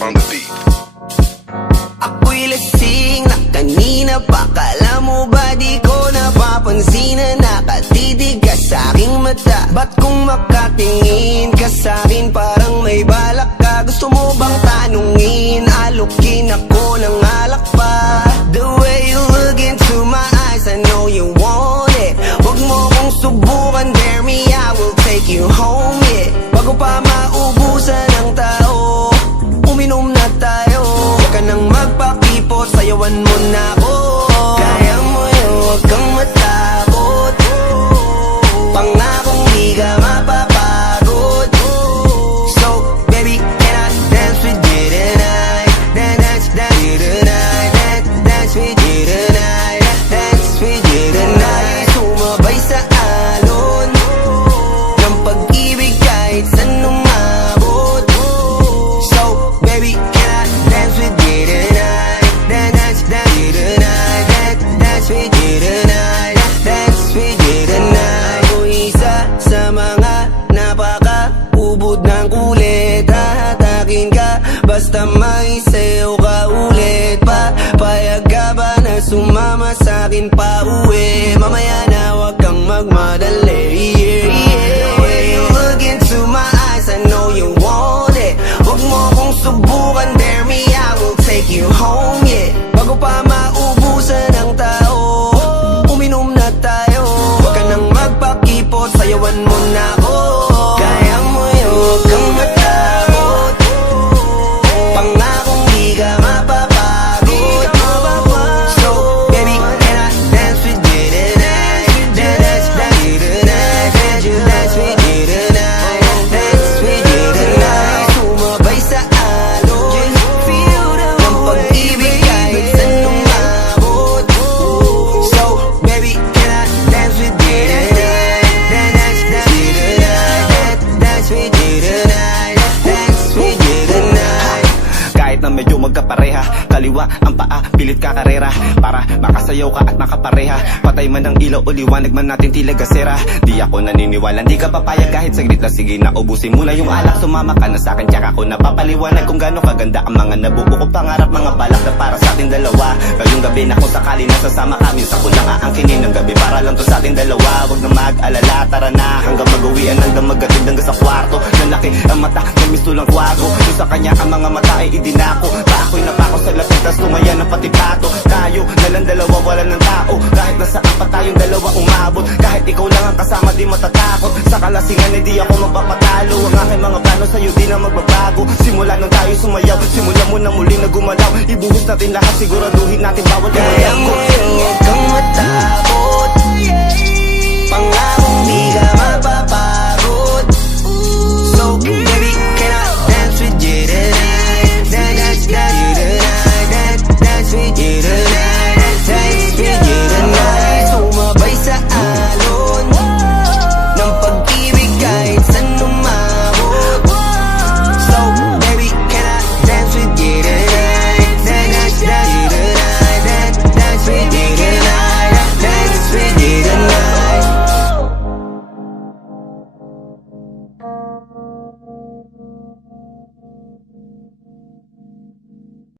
on the beat. Ako'y lasing na kanina pa. Kala mo ba di ko napapansin na nakatitig ka sa'king mata? Ba't kung makatingin ka sa'kin parang may balak ka? Gusto mo bang tanungin? Alukin ako ng alak pa. The way you look into my eyes, I know you want it. Huwag mo kong subukan, dare me, I will take you home, yeah. Bago pa maubusan ng tao, uminom na tayo. Huwag ka nang magpakipot, sayawan mo na ako. Kaya mo yun, huwag kang matakot. Pangakong di ka mapapagod. So, baby, can I dance with you tonight? Dance with you tonight. Dance with you tonight. Dance with you tonight. Sumabay sa alon ng pag-ibig kahit saan umabot. So, baby, can I dance with you tonight? Dance with you tonight. Dance with you tonight. Dance with you tonight. Ako isa sa mga napaka-ubod ng kulit. Hahatakin ka basta may sayo ka ulit. Papayag ka ba na sumama sa'kin pa uwi? Mamaya na wag kang magmadali, yeah, yeah. The way you look into my eyes, I know you want it. Huwag mo kong subukan, dare me, I will take you home, yeah. Bago pa maubusan ng tao, uminom na tayo. Huwag ka nang magpakipot, sayawan mo na ako. Kaya mo yun, huwag kang matakot. Pangakong di ka mapapagod. So, baby, can I dance with you tonight? Dance with you tonight. Dance with you tonight. Dance with you tonight. Sumabay sa alon ng pag-ibig kahit saan umabot. So, baby, can I dance with you tonight? Dance with you tonight. Dance with you tonight. Dance with you tonight. Kahit na medyo magkapareha, kaliwa ang paa, pilit ka karera para makasayaw ka at makapareha. Patay man ang ilaw o liwanag man natin tila gasera. Di ako naniniwala, di ka papayag kahit saglit na. Sige na, ubusin mo na yung alak. Sumama ka na sa'kin, tsaka ako napapaliwanag kung gaano kaganda ang mga nabuo kong pangarap. Mga balak na para sa ating dalawa. Ngayong gabi na kung sakali nasasama kami, sa ko lang aangkinin ng gabi para lang to sa ating dalawa. Huwag na mag-alala, tara na hanggang mag-uwian, hanggang magatid hanggang sa kwarto. Lalaki ang mata, may mistulang kwago. Yung sa kanya ang mga mata ay idinako. Pa ako'y napako sa lapit, tas tumaya ng pati pato. Tayo nalang dalawa, wala ng tao. Kahit nasaan pa tayong dalawa umabot. Kahit ikaw lang ang kasama, di matatakot. Sa kalasingan, di ako magpapatalo. Ang aking mga plano sa'yo, di na magbabago. Simula nung tayo sumayaw, simula mo na muli na gumalaw. Ibuhos natin lahat, siguraduhin natin bawat Kaya mo yun, huwag kang matakot. Pangakong di